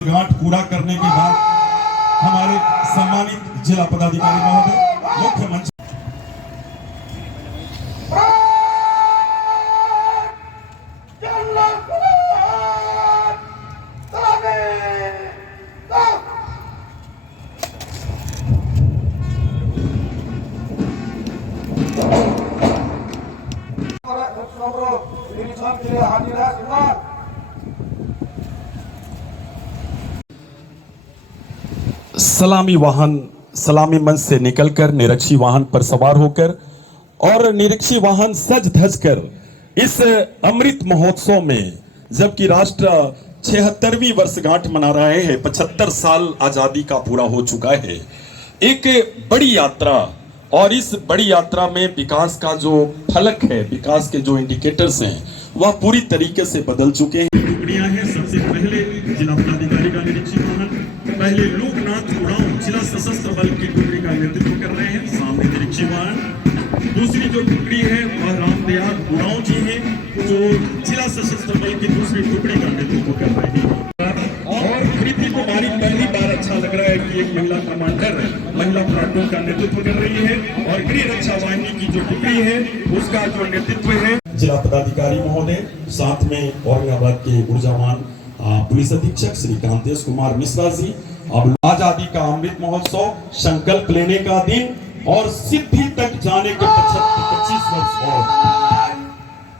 गांठ पूरा करने के बाद हमारे सम्मानित जिला पदाधिकारी महोदय मुख्य मंच सलामी वाहन सलामी मंच से निकलकर निरीक्षी वाहन पर सवार होकर और निरीक्षी वाहन सज धज कर इस अमृत महोत्सव में, जबकि राष्ट्र 76वीं वर्षगांठ मना रहे हैं, 75 साल आजादी का पूरा हो चुका है, एक बड़ी यात्रा। और इस बड़ी यात्रा में विकास का जो फलक है, विकास के जो इंडिकेटर्स हैं, वह पूरी तरीके से बदल चुके हैं। टुकड़ियां हैं। सबसे पहले जिला पदाधिकारी का निरीक्षी वाहन, पहले लोकनाथ उरांव जिला सशस्त्र बल की टुकड़ी का नेतृत्व कर रहे हैं, सामने निरीक्षी वाहन। दूसरी जो टुकड़ी है वह रामदयाल उरांव जी हैं, जो जिला सशस्त्र बल की दूसरी टुकड़ी का नेतृत्व कर रहे हैं। और कृति कुमारी, पहली बार अच्छा लग रहा है कि एक महिला कमांडर महिला प्लाटून का नेतृत्व कर रही है, और गृह रक्षा वाहिनी की जो टुकड़ी है उसका जो नेतृत्व है जिला पदाधिकारी महोदय, साथ में औरंगाबाद के ऊर्जावान पुलिस अधीक्षक श्री कांतेश कुमार मिश्रा जी। अब आजादी का अमृत महोत्सव, संकल्प लेने का दिन और सिद्धि तक जाने के 25 वर्ष और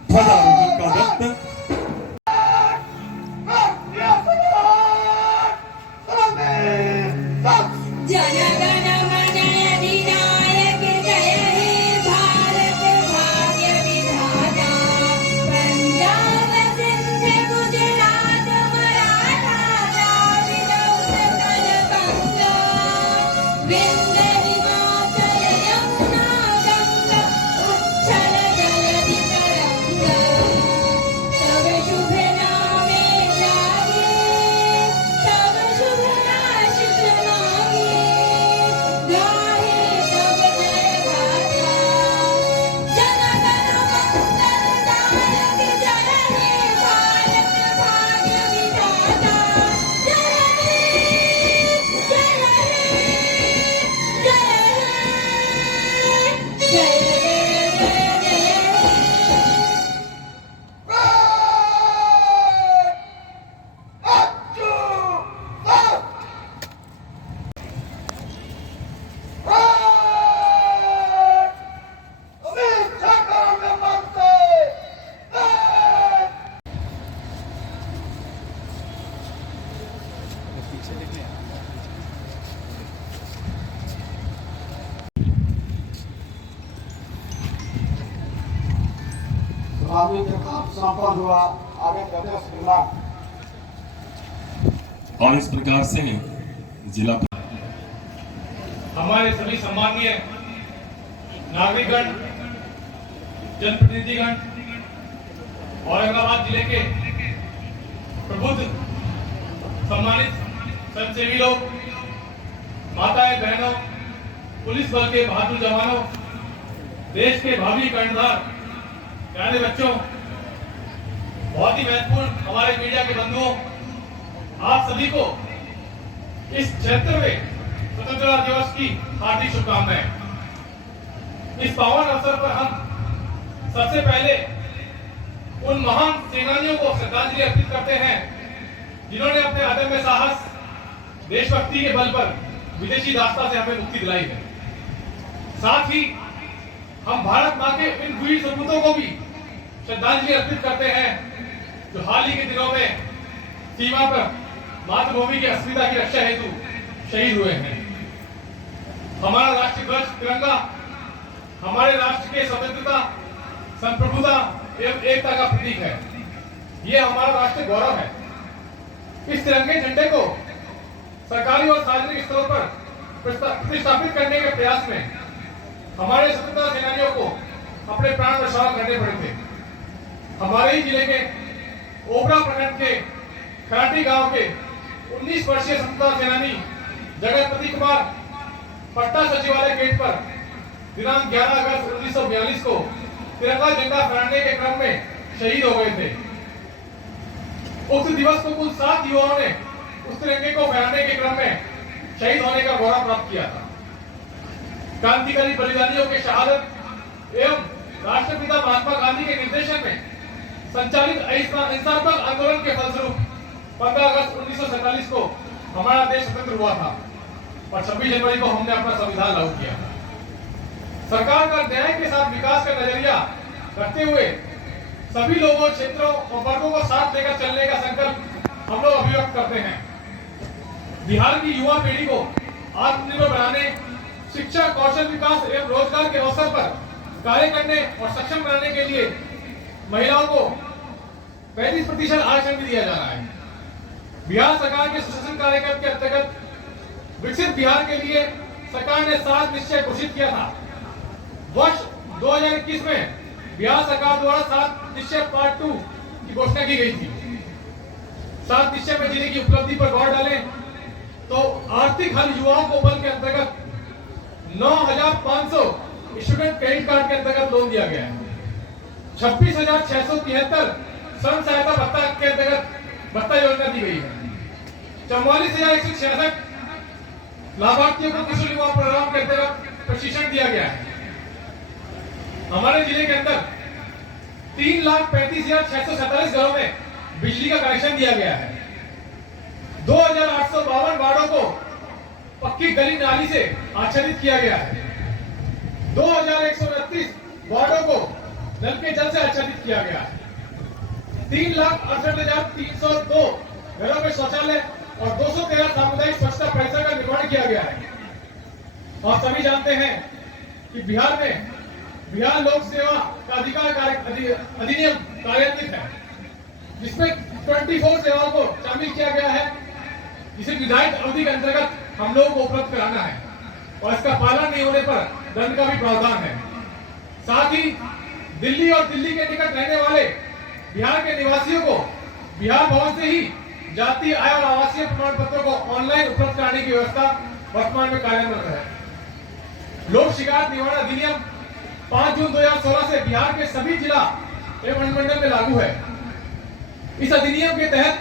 ध्वजारोहण का वक्त। संपन्न हुआ आगे और इस प्रकार से जिला हमारे सभी सम्माननीय नागरिकगण, जनप्रतिनिधिगण, औरंगाबाद जिले के प्रबुद्ध सम्मानित स्वयंसेवी लोग, माताएं बहनों, पुलिस बल के बहादुर जवानों, देश के भावी कर्णधार, प्यारे बच्चों, बहुत ही महत्वपूर्ण हमारे मीडिया के बंधुओं, आप सभी को इस 76वें स्वतंत्रता दिवस की हार्दिक शुभकामनाएं। इस पावन अवसर पर हम सबसे पहले उन महान सेनानियों को श्रद्धांजलि अर्पित करते हैं जिन्होंने अपने अदम्य साहस, देशभक्ति के बल पर विदेशी दास्ता से हमें मुक्ति दिलाई है। साथ ही हम भारत मां के इन वीर सपूतों को भी श्रद्धांजलि अर्पित करते हैं जो हाल ही के दिनों में सीमा पर मातृभूमि की अस्मिता की रक्षा हेतु शहीद हुए हैं। हमारा राष्ट्रीय ध्वज तिरंगा हमारे राष्ट्र के स्वतंत्रता, संप्रभुता एवं एकता का प्रतीक है। ये हमारा राष्ट्रीय गौरव है। इस तिरंगे झंडे को सरकारी और सार्वजनिक स्तरों पर प्रतिष्ठापित करने के प्रयास में हमारे स्वतंत्रता सेनानियों को अपने प्राण न्यौछावर करने पड़े थे। हमारे ही जिले के ओबरा प्रखंड के खराटी गांव के 19 वर्षीय स्वतंत्रता सेनानी जगतपति कुमार पट्टा सचिवालय गेट पर दिनांक 11 अगस्त 1942 को तिरंगा झंडा फहराने के क्रम में शहीद हो गए थे। उक्त दिवस को कुल 7 युवाओं ने उस तिरंगे को फहराने के क्रम में शहीद होने का गौरव प्राप्त किया था। क्रांतिकारी बलिदानियों के शहादत एवं राष्ट्रपिता महात्मा गांधी के निर्देशन में संचालित अहिंसात्मक आंदोलन के फलस्वरूप 15 अगस्त 1947 को हमारा देश स्वतंत्र हुआ था और 26 जनवरी को हमने अपना संविधान लागू किया था। सरकार का न्याय के साथ विकास का नजरिया रखते हुए सभी लोगों, क्षेत्रों और वर्गों को साथ लेकर चलने का संकल्प हम लोग अभिव्यक्त करते हैं। बिहार की युवा पीढ़ी को आत्मनिर्भर बनाने, शिक्षा, कौशल विकास एवं रोजगार के अवसर पर कार्य करने और सक्षम बनाने के लिए महिलाओं को 35% आरक्षण भी दिया जा रहा है। बिहार सरकार के सुशासन कार्यक्रम के अंतर्गत विकसित बिहार के लिए सरकार ने 7 निश्चय घोषित किया था। वर्ष 2021 में बिहार सरकार द्वारा 7 निश्चय पार्ट 2 की घोषणा की गई थी। 7 निश्चय में जिले की उपलब्धि पर गौर डालें तो आर्थिक हल युवाओं को बल के अंतर्गत 9,500 स्टूडेंट क्रेडिट कार्ड के अंतर्गत लोन दिया गया है। 26,673 स्वयं सहायता भत्ता के अंतर्गत भत्ता योजना दी गई है। 44,166 लाभार्थियों को कुशल युवा प्रोग्राम के अंतर्गत प्रशिक्षण दिया गया है। हमारे जिले के अंदर 3,35,647 घरों में बिजली का कनेक्शन दिया गया है। 2,852 वार्डों को पक्की गली नाली से आच्छादित किया गया है। 2,129 वार्डों को नल के जल से आच्छादित किया गया है। 3,68,302 घरों में शौचालय और 213 सामुदायिक स्वच्छता परिसर का निर्माण किया गया है। और सभी जानते हैं कि बिहार में बिहार लोक सेवा का अधिनियम कार्यान्वित है, जिसमें 24 सेवाओं को शामिल किया गया है, जिसे निर्धारित अवधि के अंतर्गत हम लोगों को उपलब्ध कराना है और इसका पालन नहीं होने पर दंड का भी प्रावधान है। साथ ही दिल्ली और दिल्ली के निकट रहने वाले बिहार के निवासियों को बिहार भवन से ही जातीय आय और आवासीय प्रमाण पत्रों को ऑनलाइन उपलब्ध कराने की व्यवस्था वर्तमान में कार्यान्वित है। लोक शिकायत निवारण अधिनियम 5 जून 2016 से बिहार के सभी जिला एवं अनुमंडल में लागू है। इस अधिनियम के तहत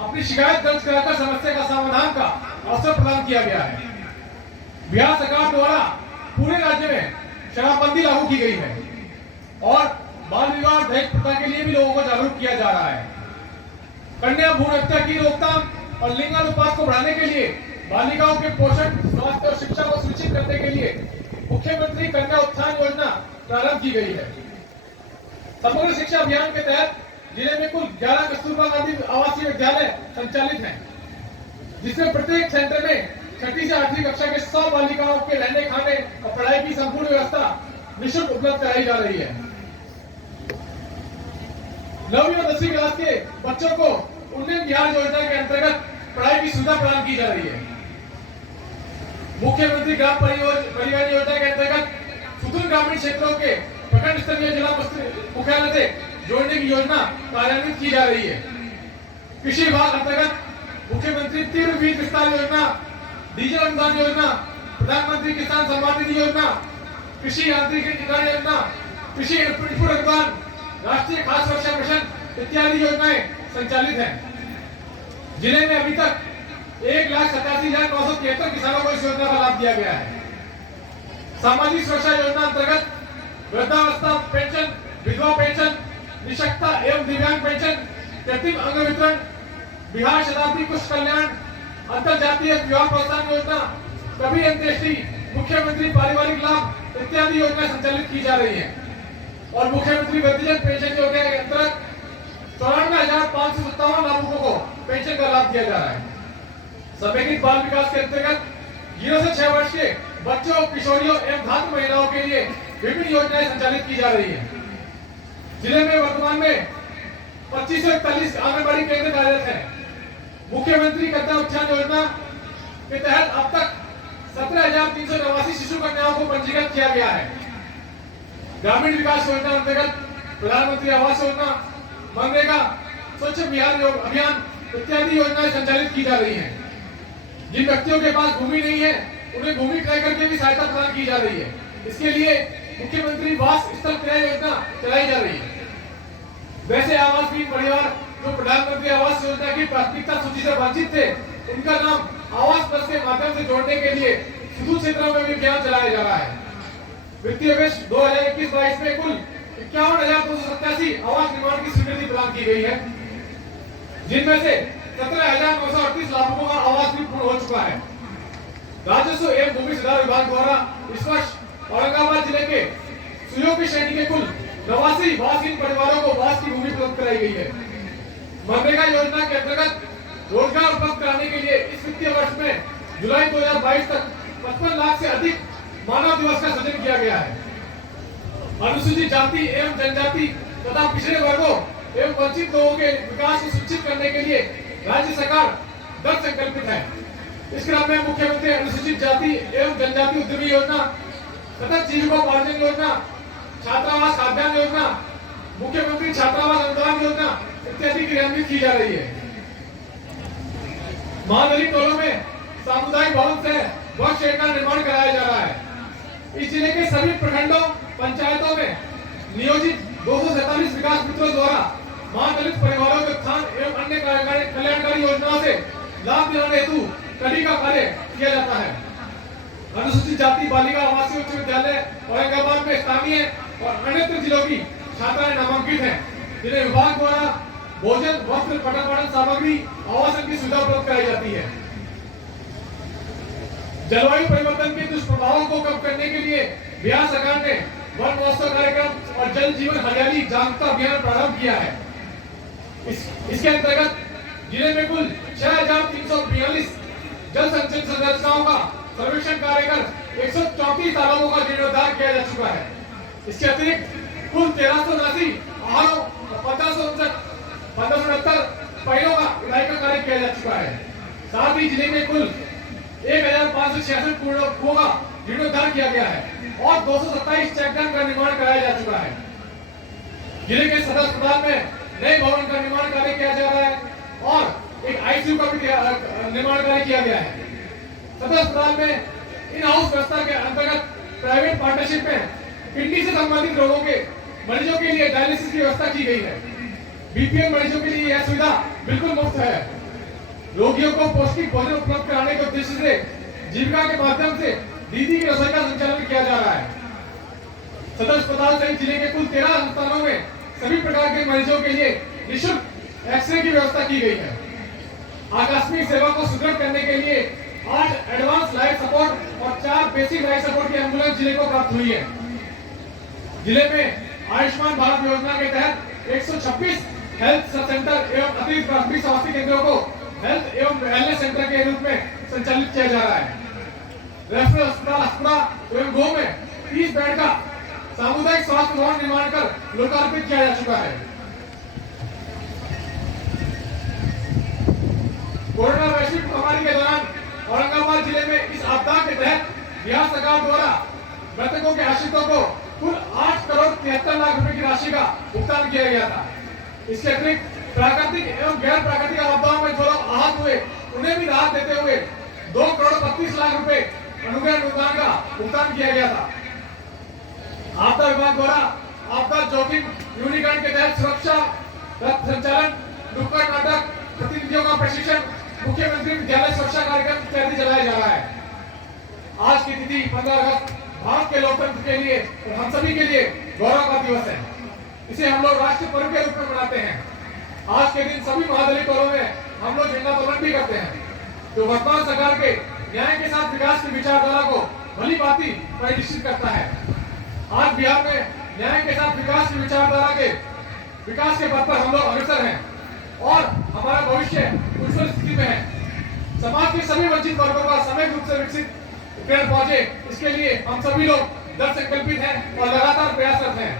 अपनी शिकायत दर्ज कराकर समस्या का समाधान का अवसर प्रदान किया गया है। बिहार सरकार द्वारा पूरे राज्य में शराबबंदी लागू की गई है और बाल विवाह दहेज प्रथा के लिए भी लोगों को जागरूक किया जा रहा है। कन्या भ्रूण हत्या की रोकथाम और लिंगानुपात को बढ़ाने के लिए बालिकाओं के पोषण, स्वास्थ्य और शिक्षा को सुनिश्चित करने के लिए मुख्यमंत्री कन्या उत्थान योजना प्रारंभ की गई है। समग्र शिक्षा अभियान के तहत जिले में कुल 11 कस्तूरबा गांधी आवासीय विद्यालय संचालित हैं, जिसमें प्रत्येक सेंटर में 6ठी से 8वीं कक्षा के 100 बालिकाओं के रहने, खाने और पढ़ाई की संपूर्ण व्यवस्था निःशुल्क उपलब्ध कराई जा रही है। 9वीं और 10वीं क्लास के बच्चों को उन्नयन बिहार योजना के अंतर्गत पढ़ाई की सुविधा प्रदान की जा रही है। मुख्यमंत्री ग्राम परिवहन योजना के अंतर्गत सुदूर ग्रामीण क्षेत्रों के प्रखंड स्तरीय जिला मुख्यालय से जोड़ने की योजना कार्यान्वित की जा रही है। कृषि विभाग अंतर्गत मुख्यमंत्री तीव्र बीज विस्तार योजना, डीजल अनुदान योजना, प्रधानमंत्री किसान सम्मान निधि योजना, कृषि यांत्रिकीकरण योजना, कृषि इनपुट अनुदान, राष्ट्रीय खाद्य सुरक्षा मिशन इत्यादि योजनाएं संचालित हैं। जिले में अभी तक 1,87,973 किसानों को इस योजना का लाभ दिया गया है। सामाजिक सुरक्षा योजना अंतर्गत वृद्धावस्था पेंशन, विधवा पेंशन, निःशक्ता एवं दिव्यांग पेंशन, कृत्रिम अंग वितरण, बिहार शताब्दी कुष्ठ कल्याण, अंतरजातीय विवाह प्रोत्साहन योजना, कबीर अंत्येष्टि, मुख्यमंत्री पारिवारिक लाभ इत्यादि योजनाएं संचालित की जा रही है। और मुख्यमंत्री वृद्धजन पेंशन योजना के अंतर्गत 94,557 लाभुकों को पेंशन का लाभ दिया जा रहा है। समेकित बाल विकास के अंतर्गत 0 से 6 वर्ष के बच्चों, किशोरियों एवं धात्र महिलाओं के लिए विभिन्न योजनाएं संचालित की जा रही है। जिले में वर्तमान में 2541 आंगनबाड़ी केंद्र कार्यरत है। मुख्यमंत्री कन्या उत्थान योजना के तहत अब तक 17,389 शिशु कन्याओं को पंजीकृत किया गया है। ग्रामीण विकास योजना अंतर्गत प्रधानमंत्री आवास योजना, मनरेगा, स्वच्छ बिहार अभियान इत्यादि योजनाएं संचालित की जा रही हैं। जिन व्यक्तियों के पास भूमि नहीं है उन्हें भूमि क्रय करके भी सहायता प्रदान की जा रही है। इसके लिए मुख्यमंत्री वास स्थल क्रय योजना चलाई जा रही है। वैसे आवासहीन परिवार जो प्रधानमंत्री आवास योजना की प्राथमिकता सूची से वंचित थे, उनका नाम आवास प्लस के माध्यम से जोड़ने के लिए सुदूर क्षेत्रों में भी अभियान चलाया जा रहा है। वित्तीय वर्ष 2021-22 में कुल 51,287 आवास निर्माण की स्वीकृति प्रदान की गई है, जिनमें से 17,938 लाभुकों का आवास भी पूर्ण हो चुका है। राजस्व एवं भूमि सुधार विभाग द्वारा इस वर्ष औरंगाबाद जिले के सुयोग्य श्रेणी के कुल 89 वासहीन परिवारों को वास की भूमि उपलब्ध कराई गई है। मनरेगा योजना के अंतर्गत रोजगार उपलब्ध कराने के लिए इस वित्तीय वर्ष में जुलाई 2022 तक 55 लाख से अधिक मानव दिवस का सृजन किया गया है। अनुसूचित जाति एवं जनजाति तथा पिछड़े वर्गों एवं वंचित लोगों के विकास को सुनिश्चित करने के लिए राज्य सरकार दृढ़ संकल्पित है। इस क्रम में मुख्यमंत्री अनुसूचित जाति एवं जनजाति उद्यमी योजना, सतत जीविकोपार्जन योजना, छात्रावास खाद्यान्न योजना, मुख्यमंत्री छात्रावास अनुदान योजना इत्यादि क्रियान्वित की जा रही है। महादलित टोलों में सामुदायिक भवन से वर्क शेड का निर्माण कराया जा रहा है। इस जिले के सभी प्रखंडों पंचायतों में नियोजित 247 विकास मित्रों द्वारा महादलित परिवारों के उत्थान एवं अन्य कल्याणकारी योजनाओं से लाभ दिलाने हेतु कड़ी का कार्य किया जाता है। अनुसूचित जाति बालिका आवासीय उच्च विद्यालय औरंगाबाद में स्थानीय और अन्य जिलों की छात्राएं नामांकित हैं, जिन्हें विभाग द्वारा भोजन, वस्त्र, पठन पाठन सामग्री, आवासन की सुविधा उपलब्ध कराई जाती है। जलवायु परिवर्तन के दुष्प्रभावों को कम करने के लिए बिहार सरकार ने वन महोत्सव कार्यक्रम और जल जीवन हरियाली जागरूकता अभियान प्रारंभ किया है। इसके अंतर्गत जिले में कुल 6,342 जल संचयन संरचनाओं का सर्वेक्षण कार्य कर 134 तालाबों का जीर्णोद्धार किया जा चुका है। इसके अतिरिक्त कुल 1379 आहारों और 1569 पहियों का विधायी का कार्य किया जा चुका है। साथ ही जिले में कुल 1,566 कुओं का जीर्णोद्धार किया गया है और 227 चेक डैम का निर्माण कराया जा चुका है। जिले के सदर अस्पताल में नए भवन का निर्माण कार्य किया जा रहा है और एक आईसीयू का भी निर्माण कार्य किया गया है। सदर अस्पताल में इन हाउस व्यवस्था के अंतर्गत प्राइवेट पार्टनरशिप में किडनी से संबंधित रोगों के मरीजों के लिए डायलिसिस की व्यवस्था की गई है। बीपीएल मरीजों के लिए यह सुविधा बिल्कुल मुफ्त है। रोगियों को पौष्टिक भोजन उपलब्ध कराने के उद्देश्य से जीविका के माध्यम से दीदी की रसोई का संचालन किया जा रहा है। सदर अस्पताल सहित जिले के कुल 13 अस्पतालों में सभी प्रकार के मरीजों के लिए निःशुल्क एक्सरे की व्यवस्था की गई है। आकस्मिक सेवा को सुदृढ़ करने के लिए 8 एडवांस लाइफ सपोर्ट और 4 बेसिक लाइफ सपोर्ट की एम्बुलेंस जिले को प्राप्त हुई है। जिले में आयुष्मान भारत योजना के तहत 126 हेल्थ सेंटर एवं अतिरिक्त प्राथमिक स्वास्थ्य केंद्रों को हेल्थ एवं वेलनेस सेंटर के रूप में संचालित किया जा रहा है। रेफरल अस्पताल हसपुरा एवं गो में 30 बेड का सामुदायिक स्वास्थ्य भवन निर्माण कर लोकार्पित किया जा चुका है। कोरोना वैश्विक महामारी के दौरान औरंगाबाद जिले में इस आपदा के तहत बिहार सरकार द्वारा मृतकों के आश्रितों को कुल 8 करोड़ 73 लाख रुपए की राशि का भुगतान किया गया था। इसके अतिरिक्त प्राकृतिक एवं गैर प्राकृतिक आपदाओं में जो लोग आहत हुए उन्हें भी राहत देते हुए 2 करोड़ 32 लाख रुपए अनुग्रह अनुदान का भुगतान किया गया था। आपदा विभाग द्वारा आपदा जोखिम न्यूनीकरण के तहत सुरक्षा रथ संचालन, नुक्कड़ नाटक, प्रतिनिधियों का प्रशिक्षण, मुख्यमंत्री विद्यालय सुरक्षा कार्यक्रम इत्यादि चलाया जा रहा है। आज की तिथि 15 अगस्त भारत के लोकतंत्र के लिए और हम सभी के लिए गौरव का दिवस है। इसे हम लोग राष्ट्रीय पर्व के रूप में मनाते हैं। आज के दिन सभी महादलित टोलों में हम लोग झंडा तोलन भी करते हैं, जो वर्तमान सरकार के न्याय के साथ विकास की विचारधारा को भली भांति परिनिश्चित करता है। आज बिहार में न्याय के साथ विकास की विचारधारा के विकास के पथ पर हम लोग अग्रसर हैं और हमारा भविष्य उज्जवल स्थिति में है। समाज के सभी वंचित वर्गों का समय रूप से विकसित पेड़ पहुंचे, इसके लिए हम सभी लोग दृढ़ संकल्पित हैं और लगातार प्रयासरत हैं।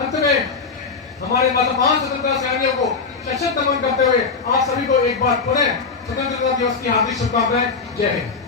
अंत में हमारे महान स्वतंत्रता सेनानियों को सशक्त नमन करते हुए आप सभी को एक बार पुनः स्वतंत्रता दिवस की हार्दिक शुभकामनाएं। जय हिंद।